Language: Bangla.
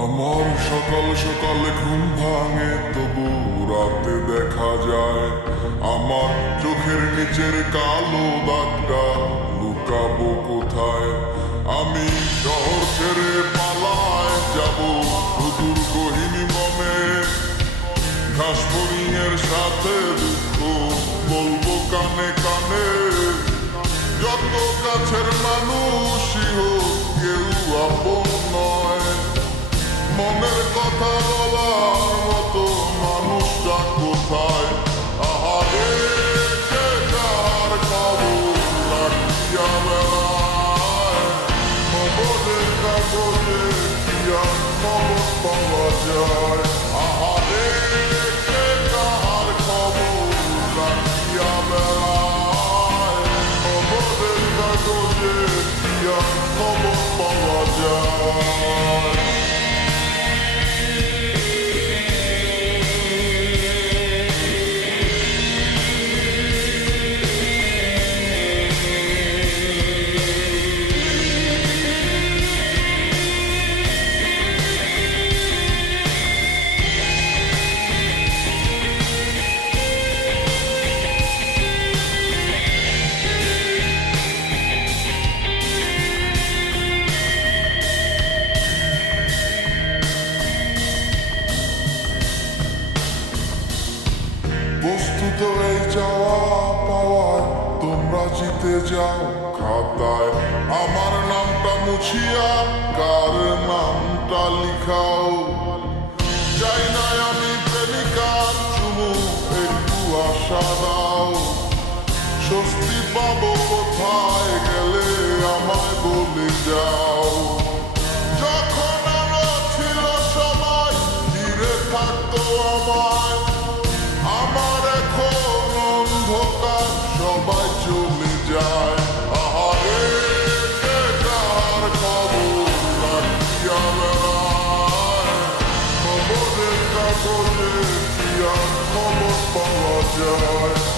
আমার সকাল সকালে ঘুম ভাঙে, তবু রাতে দেখা যায় আমার চোখের নিচের কালো দাগটা লুকাবো কোথায়। আমি শহর ছেড়ে পালায় যাব সুদূর গহীন বনে, ঘাস ফড়িংয়ের সাথে দুঃখ বলবো কানে কানে। যত কাছের মানুষই হোক কেউ আপন নয়, মনের কথা বলার মতো মানুষটা কোথায়? আহারে কে কার খবর রাখিয়া বেড়ায়, খবরের কাগজে কি আর খবর পাওয়া যায়? আহারে কে কার খবর রাখিয়া বেড়ায়, খবরের কাগজে কি আর খবর পাওয়া যায়? বস্তুত এই যাওয়া পাওয়ায় তোমরা জিতে যাও খাতায়, আমার নামটা মুছিয়া কার নামটা লিখাও। চাই না আমি প্রেমিকার চুমু, একটু আশা দাও। স্বস্তি পাবো কোথায় গেলে আমায় বলে যাও। যখন আলো ছিল সবাই ঘিরে থাকতো আমায়, আমার এখন অন্ধকার সবাই চলে যায়। আহারে কে কার খবর রাখিয়া বেড়ায়, খবরের কাগজে কি আর খবর পাওয়া যায়?